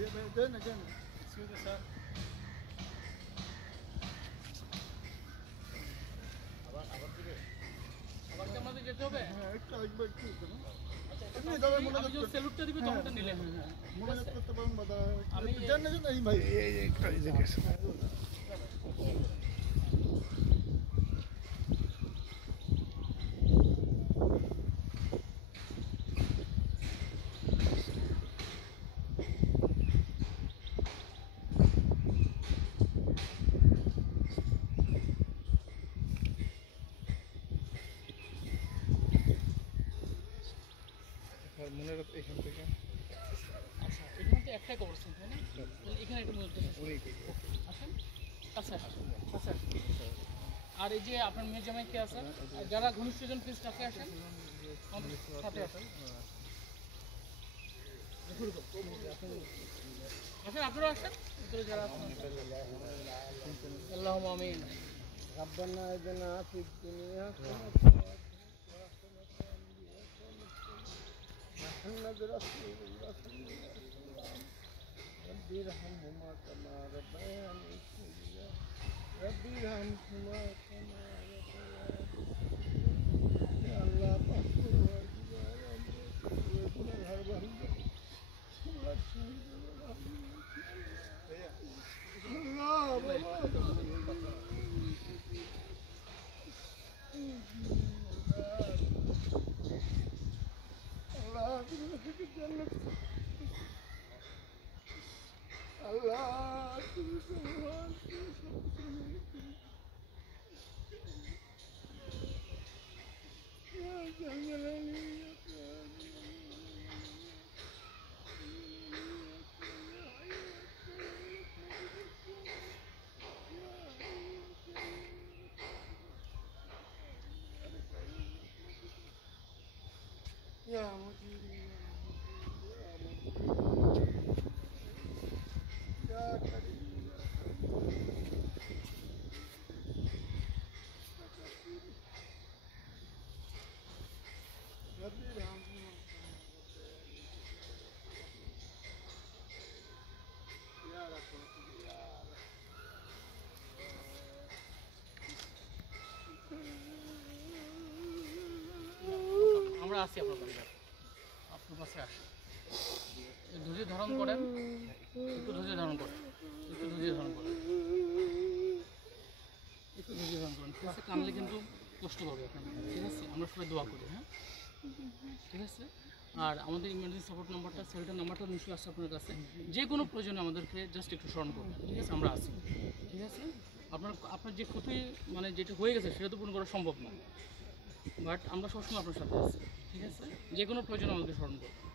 Excuse me sir. আবার কি আমাদের যেতে হবে? আমি যখন সেলুটটা দিবে তখনটা নিলে আমি মনে রাখতে এখান থেকে আচ্ছা এখানে তো একটাই কবরস্থান তাই না? তাহলে এখানে একটা মূলত আসেন কাছে আসেন কাছে আসেন। আর এই যে আপনার মেয়ের জামাই কে আছে? যারা ঘনিষ্ঠজন প্লিজ কাছে আসেন, আমাদের সাথে আসেন। আসেন আপনারা আসেন, ভিতরে যারা আছেন আল্লাহুম্মা আমিন। ربنا آتنا في الدنيا محمد رسول الله صلى الله عليه وسلم رب ارحمهما كما ربياني صغيرا رب ارحمهما كما ربياني يا الله بخير وجبار هر بندے يا مجيب يا كريم ربي ارحمهما يا رب يا رب আমরা আছি আপনার পরিবার, আপনার পাশে আসি। ধৈর্য ধারণ করেন, একটু ধৈর্য ধারণ করেন, একটু ধৈর্য ধারণ করেন, একটু ধৈর্য ধারণ করেন। ঠিক আছে, কানলে কিন্তু কষ্ট পাবে এখানে। ঠিক আছে, আমরা সবাই দোয়া করি। হ্যাঁ ঠিক আছে। আর আমাদের ইমার্জেন্সি সাপোর্ট নাম্বারটা, সেলটার নাম্বারটা নিশ্চয়ই আসছে আপনার কাছে। যে কোনো প্রয়োজনে আমাদেরকে জাস্ট একটু স্মরণ করবেন। ঠিক আছে, আমরা আছি। ঠিক আছে, আপনার যে ক্ষতি মানে যেটা হয়ে গেছে সেটা তো পূরণ করা সম্ভব না, বাট আমরা সবসময় আপনার সাথে আছি। ঠিক আছে, যে কোনো প্রয়োজনে আমাদেরকে স্মরণ করবেন।